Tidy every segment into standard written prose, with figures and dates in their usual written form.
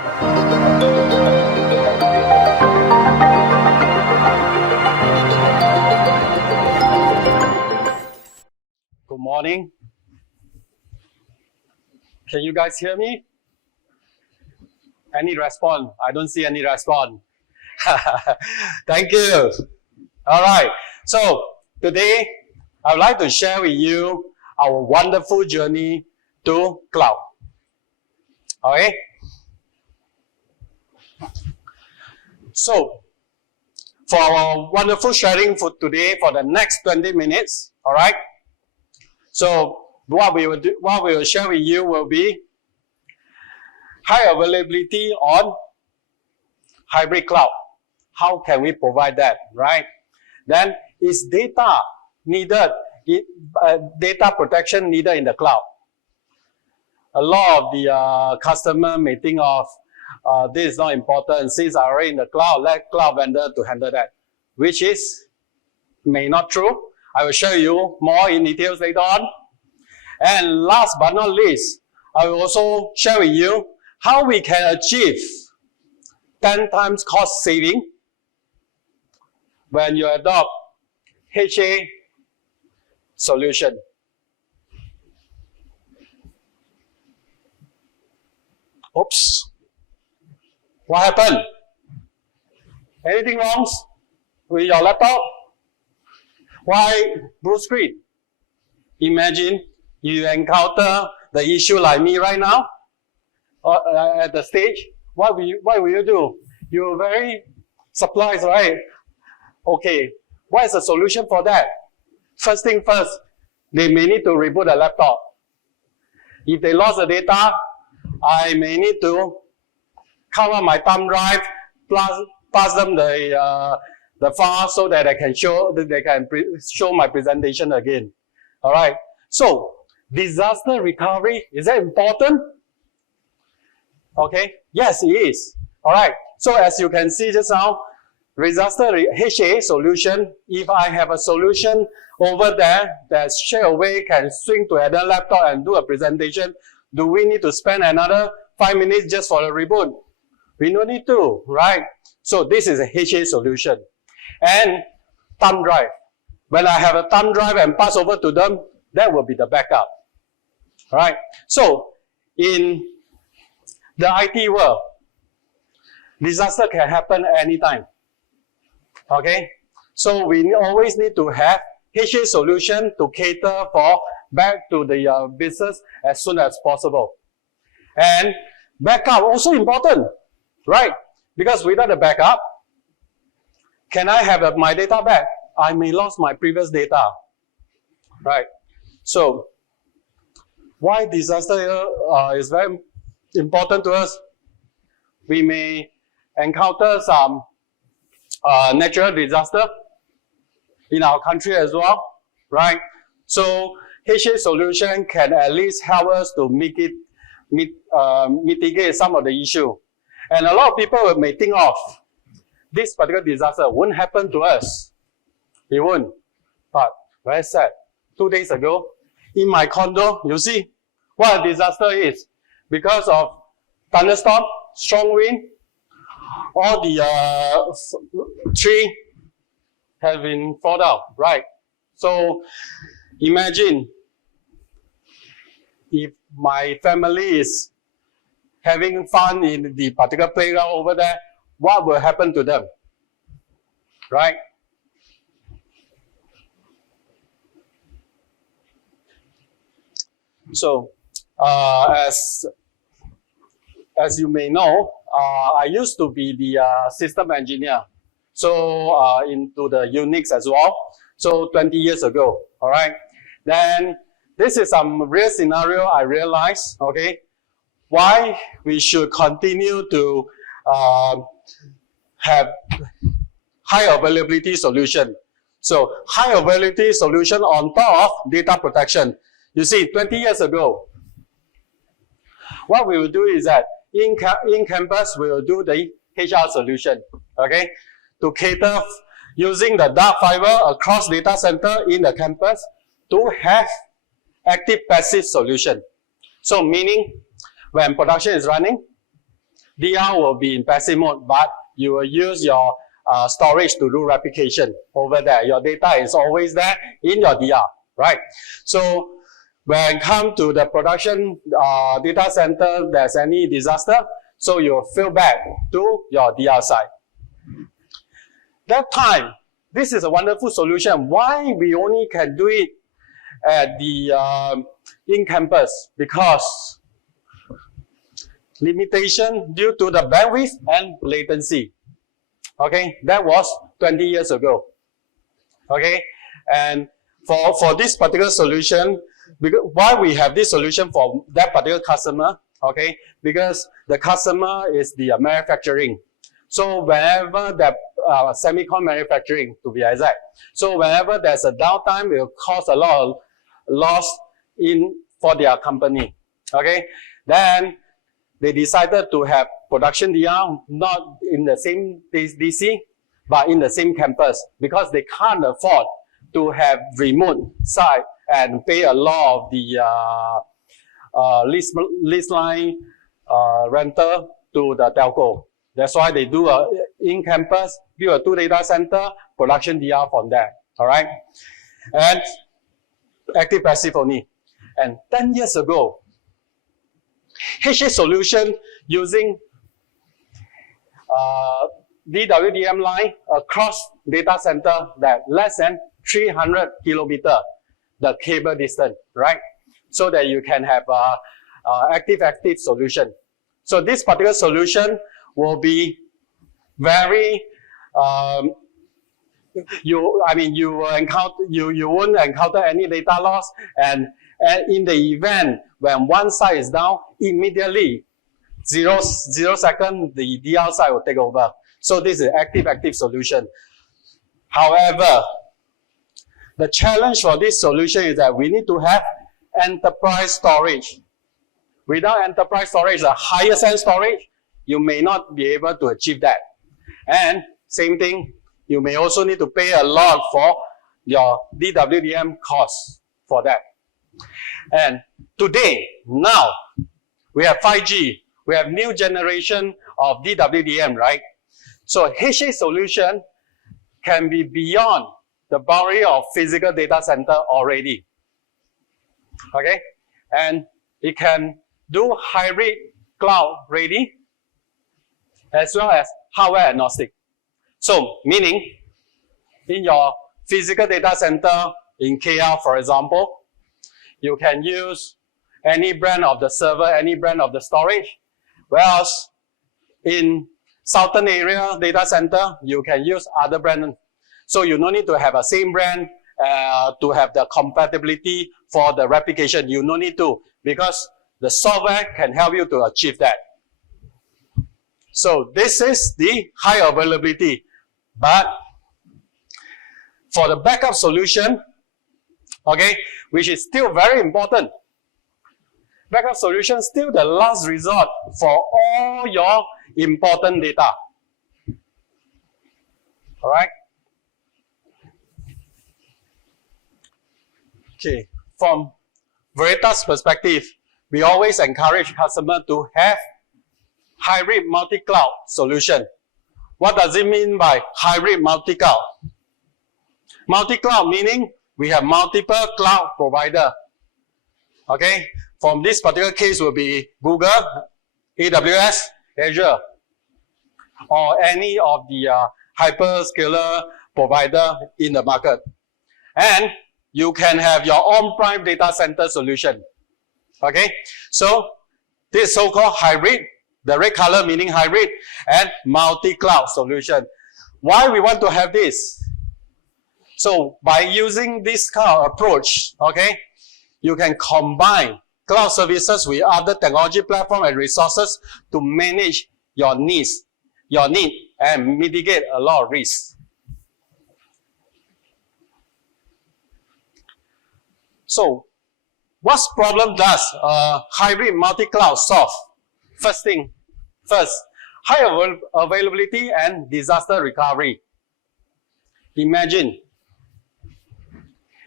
Good morning. Can you guys hear me? Any response? I don't see any response. Thank you. All right. So today, I would like to share with you our wonderful journey to cloud. Okay. So for our wonderful sharing for today, for the next 20 minutes, all right. So what we will share with you will be high availability on hybrid cloud. How can we provide that, right? Then is data needed, data protection needed in the cloud? A lot of the customer may think of this is not important since I already in the cloud, let cloud vendor to handle that, which is may not true. I will show you more in details later on. And last but not least, I will also share with you how we can achieve 10 times cost saving when you adopt HA solution. Oops. What happened? Anything wrong with your laptop? Why blue screen? Imagine you encounter the issue like me right now at the stage. What will you do? You're very surprised, right? Okay, what is the solution for that? First thing first, they may need to reboot the laptop. If they lost the data, I may need to cover my thumb drive, pass them the file so that they can show my presentation again. All right. So disaster recovery, is that important? Okay. Yes, it is. All right. So as you can see just now, disaster HA solution. If I have a solution over there that straight away can swing to another laptop and do a presentation, do we need to spend another 5 minutes just for the reboot? We don't need to, right? So this is a HA solution. And thumb drive. When I have a thumb drive and pass over to them, that will be the backup. Right? So in the IT world, disaster can happen anytime. Okay? So we always need to have HA solution to cater for back to the business as soon as possible. And backup also important, right? Because without the backup, can I have my data back? I may lose my previous data, right? So why disaster is very important to us? We may encounter some natural disaster in our country as well, right? So HA solution can at least help us to mitigate some of the issue. And a lot of people may think of this particular disaster won't happen to us. It won't. But very sad. 2 days ago, in my condo, you see what a disaster is. Because of thunderstorm, strong wind, all the tree have been fall out, right? So imagine if my family is having fun in the particular playground over there, what will happen to them, right? So, as you may know, I used to be the system engineer, so into the Unix as well. So 20 years ago, all right. Then this is some real scenario I realized. Okay, why we should continue to have high availability solution. So high availability solution on top of data protection. You see, 20 years ago, what we will do is that in campus, we will do the HR solution, okay, to cater using the dark fiber across data center in the campus to have active passive solution. So meaning when production is running, DR will be in passive mode, but you will use your storage to do replication over there. Your data is always there in your DR, right? So when it comes to the production data center, there's any disaster, so you fill back to your DR side. That time, this is a wonderful solution. Why we only can do it at the in campus? Because limitation due to the bandwidth and latency. Okay, that was 20 years ago. Okay, and for this particular solution, why we have this solution for that particular customer? Okay, because the customer is the manufacturing. So whenever the semicon manufacturing, to be exact, so whenever there's a downtime, it will cause a lot of loss for their company. Okay, then they decided to have production DR not in the same DC, but in the same campus, because they can't afford to have remote site and pay a lot of the lease line rental to the telco. That's why they do a in-campus, build a 2 data center, production DR from there. All right, and active passive only. And 10 years ago, HA solution using DWDM line across data center that less than 300 kilometer, the cable distance, right? So that you can have active solution. So this particular solution will be very you won't encounter any data loss, and in the event when one side is down, immediately 0 second the DR side will take over. So this is active solution. However, the challenge for this solution is that we need to have enterprise storage. Without enterprise storage, the highest end storage, you may not be able to achieve that. And same thing, you may also need to pay a lot for your DWDM costs for that. And today, now, we have 5G, we have new generation of DWDM, right? So HA solution can be beyond the boundary of physical data center already. Okay? And it can do hybrid cloud ready as well as hardware agnostic. So, meaning in your physical data center in KL, for example, you can use any brand of the server, any brand of the storage. Whereas in southern area data center, you can use other brand. So you don't need to have a same brand to have the compatibility for the replication. You don't need to, because the software can help you to achieve that. So this is the high availability. But for the backup solution, okay, which is still very important, backup solution is still the last resort for all your important data. All right? Okay, from Veritas perspective, we always encourage customers to have hybrid multi-cloud solution. What does it mean by hybrid multi-cloud? Multi-cloud meaning we have multiple cloud provider. Okay, from this particular case will be Google, AWS, Azure, or any of the hyperscaler provider in the market. And you can have your on-prem data center solution. Okay, so this so-called hybrid, the red color meaning hybrid, and multi-cloud solution. Why we want to have this? So by using this kind of approach, okay, you can combine cloud services with other technology platform and resources to manage your needs, and mitigate a lot of risks. So, what problem does hybrid multi-cloud solve? First, high availability and disaster recovery. Imagine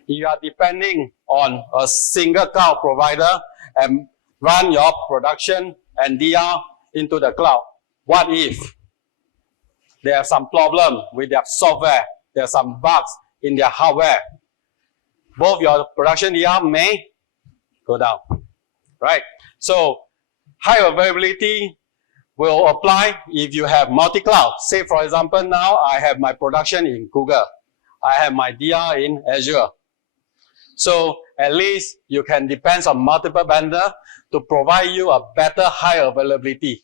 you are depending on a single cloud provider and run your production and DR into the cloud. what if they have some problem with their software, there are some bugs in their hardware, both your production DR may go down, right? So high availability will apply if you have multi-cloud. Say for example, now I have my production in Google, I have my DR in Azure. So at least you can depend on multiple vendors to provide you a better high availability.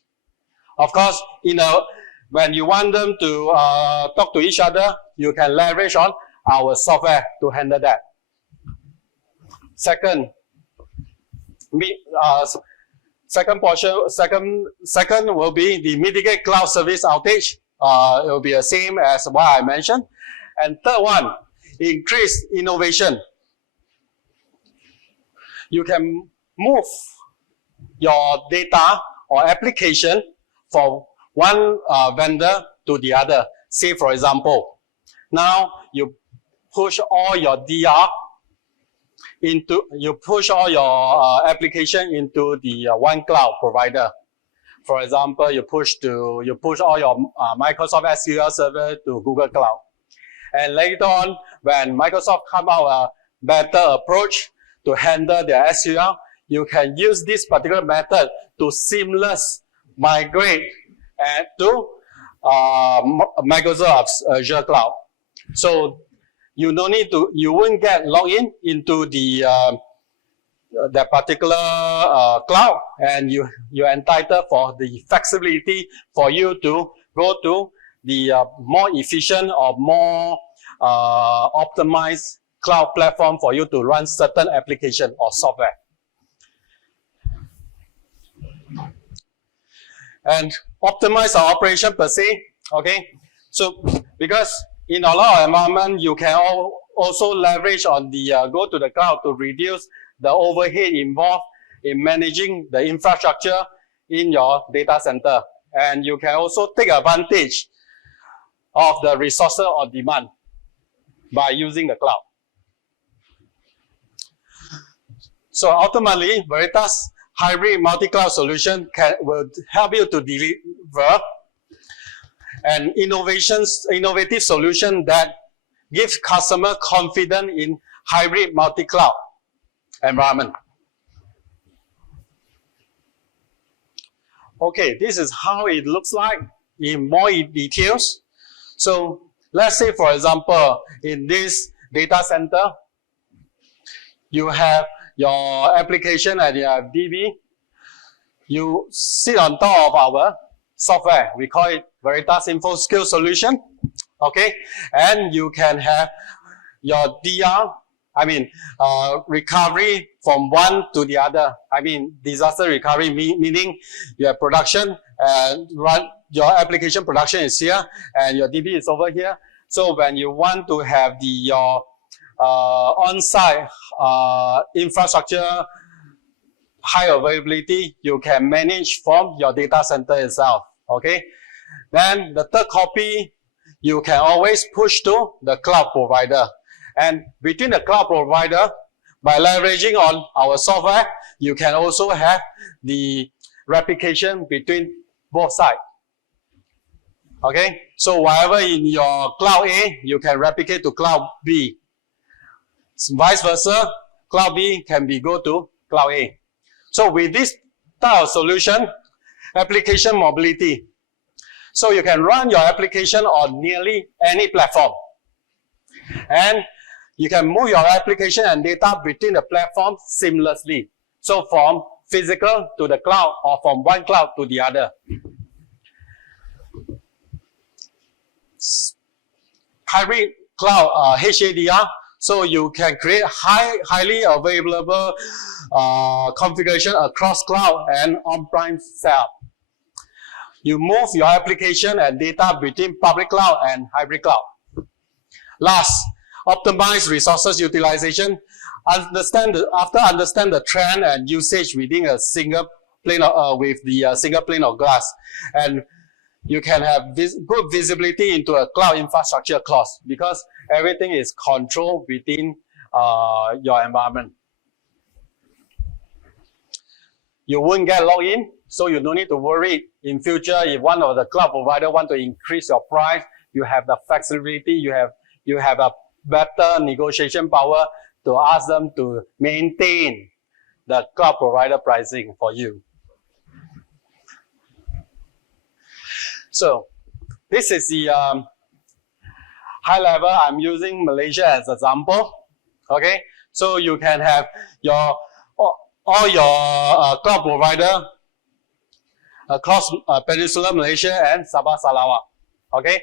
Of course, when you want them to talk to each other, you can leverage on our software to handle that. Second will be the mitigate cloud service outage. It will be the same as what I mentioned. And third one, increase innovation. You can move your data or application from one vendor to the other. Say for example, now you push all your DR application into the one cloud provider. For example, you push all your Microsoft SQL Server to Google Cloud. And later on, when Microsoft come out a better approach to handle their SQL, you can use this particular method to seamless migrate to Microsoft's Azure Cloud. So you won't get logged into that particular cloud, and you're entitled for the flexibility for you to go to the more efficient or more optimized cloud platform for you to run certain application or software. And optimize our operation per se, okay? So because in a lot of environment, you can also leverage on the go to the cloud to reduce the overhead involved in managing the infrastructure in your data center. And you can also take advantage of the resources on demand by using the cloud. So ultimately, Veritas hybrid multi-cloud solution will help you to deliver an innovative solution that gives customer confidence in hybrid multi-cloud environment. Okay, this is how it looks like in more details. So let's say, for example, in this data center, you have your application and you have DB. You sit on top of our software. We call it Veritas Info Skill Solution. Okay, and you can have your DR, recovery from one to the other. Disaster recovery meaning you have production and your application production is here and your DB is over here. So when you want to have your on-site infrastructure high availability, you can manage from your data center itself. Okay. Then the third copy, you can always push to the cloud provider. And between the cloud provider, by leveraging on our software, you can also have the replication between both sides. Okay. So whatever in your cloud A, you can replicate to cloud B. Vice versa, cloud B can go to cloud A. So with this type of solution, application mobility. So you can run your application on nearly any platform. And you can move your application and data between the platforms seamlessly. So from physical to the cloud or from one cloud to the other. Hybrid cloud HADR. So you can create highly available configuration across cloud and on-prem setup. You move your application and data between public cloud and hybrid cloud. Last, optimize resources utilization. After understand the trend and usage within a single plane with the single pane of glass, and you can have good visibility into a cloud infrastructure cost because everything is controlled within your environment. You won't get logged in, so you don't need to worry in future, if one of the cloud provider want to increase your price, you have the flexibility, you have a better negotiation power to ask them to maintain the cloud provider pricing for you. So this is the high level. I'm using Malaysia as an example. Okay, so you can have your all your cloud provider across Peninsular Malaysia and Sabah Sarawak. Okay,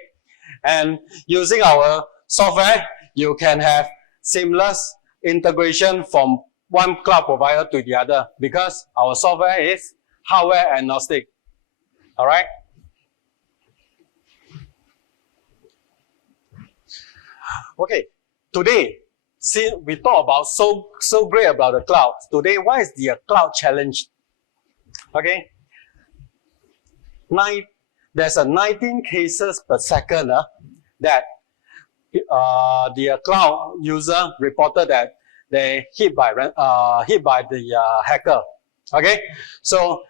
and using our software, you can have seamless integration from one cloud provider to the other because our software is hardware agnostic. All right. Okay, today, see, we talk about so great about the cloud. Today, what is the cloud challenge? Okay, there's a 19 cases per second that the cloud user reported that they hit by the hacker. Okay, so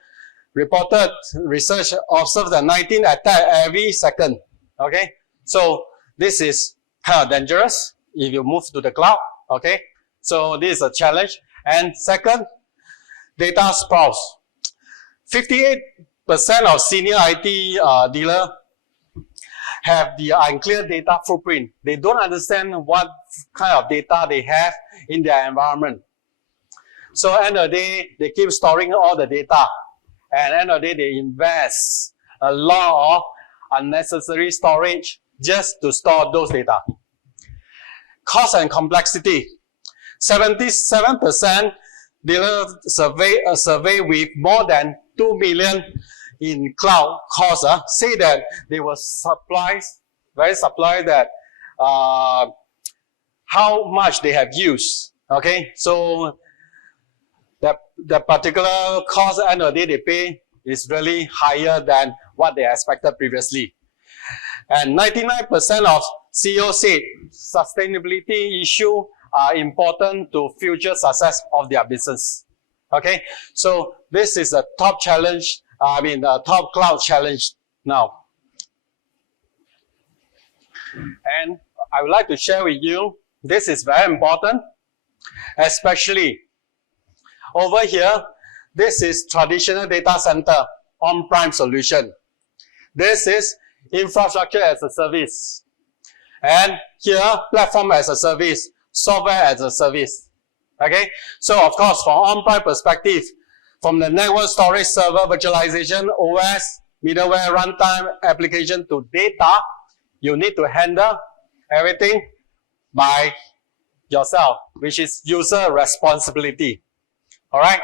reported research observed the 19 attack every second. Okay, so this is kind of dangerous if you move to the cloud. Okay, so this is a challenge. And second, data sprawl. 58% of senior IT dealer have the unclear data footprint. They don't understand what kind of data they have in their environment. So at the end of the day, they keep storing all the data. And at the end of the day, they invest a lot of unnecessary storage just to store those data. Cost and complexity. 77% dealer survey with more than 2 million in cloud costs say that they were very surprised that how much they have used. Okay, so the particular cost at the end of the day they pay is really higher than what they expected previously. And 99% of CEOs said sustainability issues are important to future success of their business. Okay, so this is a top challenge. The top cloud challenge now. And I would like to share with you, this is very important, especially over here, this is traditional data center on-prem solution. This is infrastructure as a service. And here, platform as a service, software as a service. Okay, so of course, from on-prem perspective, from the network storage server virtualization, OS, middleware, runtime, application to data, you need to handle everything by yourself, which is user responsibility. All right.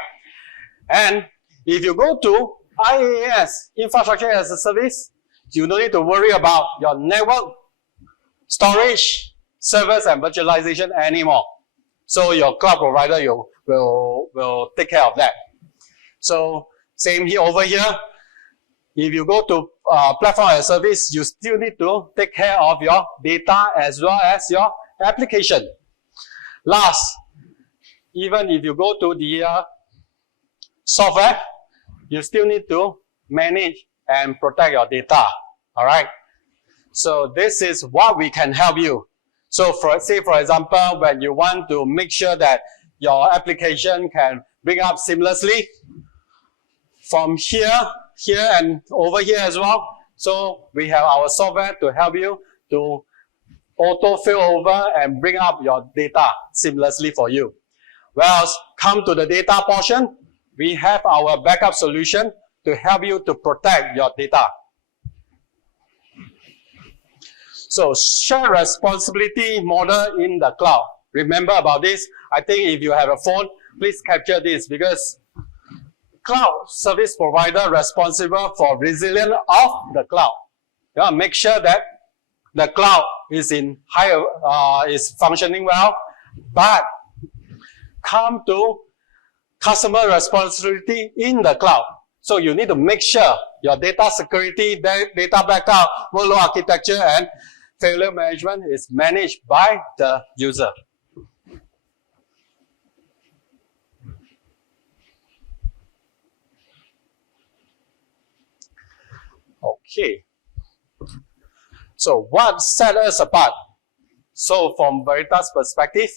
And if you go to IaaS, infrastructure as a service, you don't need to worry about your network, storage, servers, and virtualization anymore. So your cloud provider will take care of that. So same here over here. If you go to platform as a service, you still need to take care of your data as well as your application. Last, even if you go to the software, you still need to manage and protect your data. All right. So this is what we can help you. So for example, when you want to make sure that your application can bring up seamlessly from here, and over here as well. So we have our software to help you to auto fill over and bring up your data seamlessly for you. Whereas come to the data portion, we have our backup solution to help you to protect your data. So share responsibility model in the cloud. Remember about this. I think if you have a phone, please capture this because cloud service provider responsible for resilience of the cloud. You want to make sure that the cloud is is functioning well, but come to customer responsibility in the cloud. So you need to make sure your data security, data backup, workload architecture, and failure management is managed by the user. Okay. So what set us apart? So from Veritas perspective,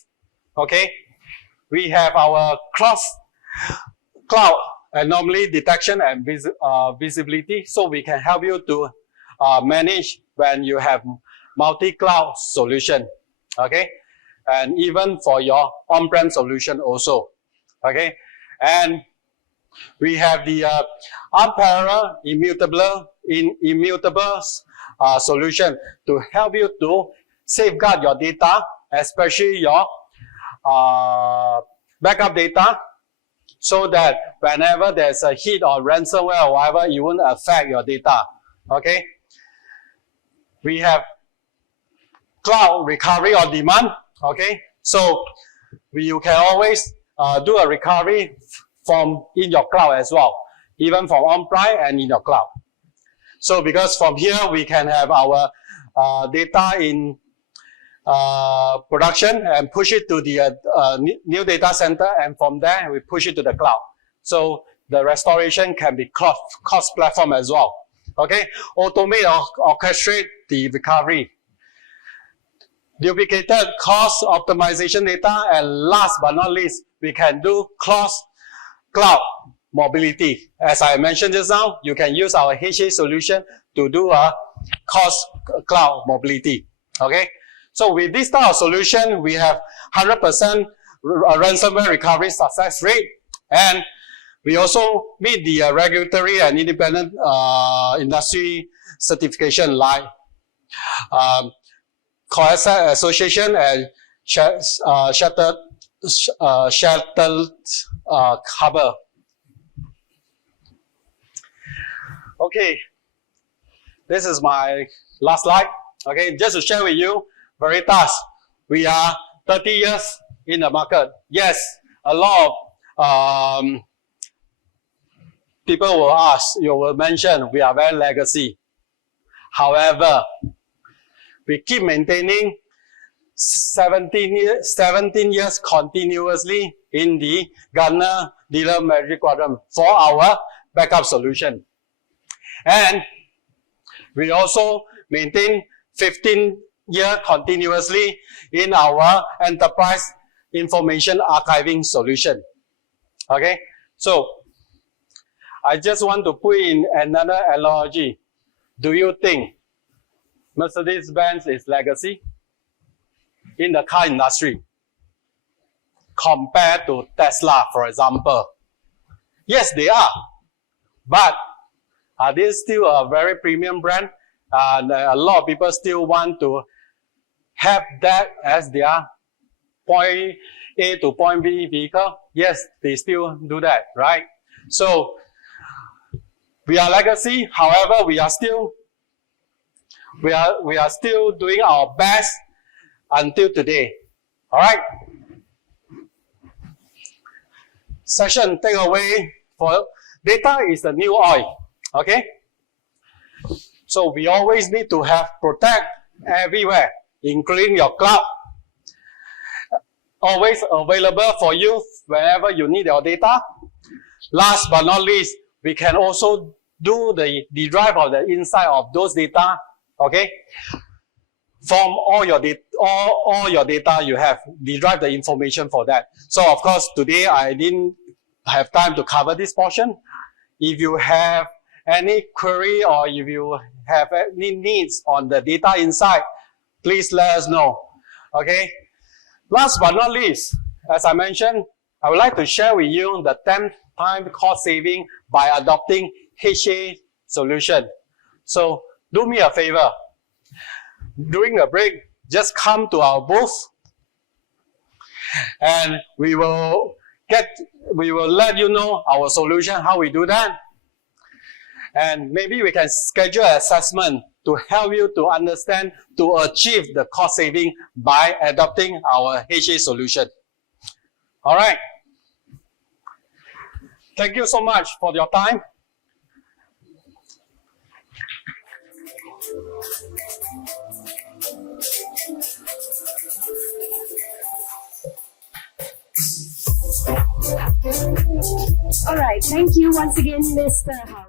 okay, we have our cloud anomaly detection and visibility. So we can help you to manage when you have multi-cloud solution, okay, and even for your on-prem solution also, okay. And we have the unparalleled immutable solution to help you to safeguard your data, especially your backup data, so that whenever there's a hit or ransomware or whatever, it won't affect your data, okay. We have cloud recovery on demand, okay. So you can always do a recovery from in your cloud as well, even from on-prem and in your cloud. So because from here we can have our data in production and push it to the new data center, and from there we push it to the cloud. So the restoration can be cost platform as well. Okay, automate or orchestrate the recovery. Duplicated cost optimization data, and last but not least, we can do cloud mobility. As I mentioned just now, you can use our HA solution to do a cloud mobility. Okay, so with this type of solution, we have 100% ransomware recovery success rate, and we also meet the regulatory and independent industry certification like Coasset Association and Shattered Harbor. Okay, this is my last slide. Okay, just to share with you, Veritas, we are 30 years in the market. Yes, a lot of people will ask, you will mention, we are very legacy. However, we keep maintaining 17 years continuously in the Gartner Dealer Magic Quadrant for our backup solution. And we also maintain 15 years continuously in our enterprise information archiving solution. Okay, so I just want to put in another analogy. Do you think Mercedes-Benz is legacy in the car industry compared to Tesla, for example? Yes, they are. But are they still a very premium brand? A lot of people still want to have that as their point A to point B vehicle. Yes, they still do that, right? So we are legacy. However, we are still doing our best until today. All right. Session takeaway for data is the new oil. Okay. So we always need to have protect everywhere, including your cloud. Always available for you whenever you need your data. Last but not least, we can also do the derive of the insight of those data. Okay, from all your data you have, derive the information for that. So of course today I didn't have time to cover this portion. If you have any query or if you have any needs on the data insight, please let us know. Okay. Last but not least, as I mentioned, I would like to share with you the 10-time cost saving by adopting HA solution. So do me a favor. During the break, just come to our booth and we will let you know our solution, how we do that. And maybe we can schedule an assessment to help you to understand, to achieve the cost saving by adopting our HA solution. All right. Thank you so much for your time. All right. Thank you once again, Mr. Hao.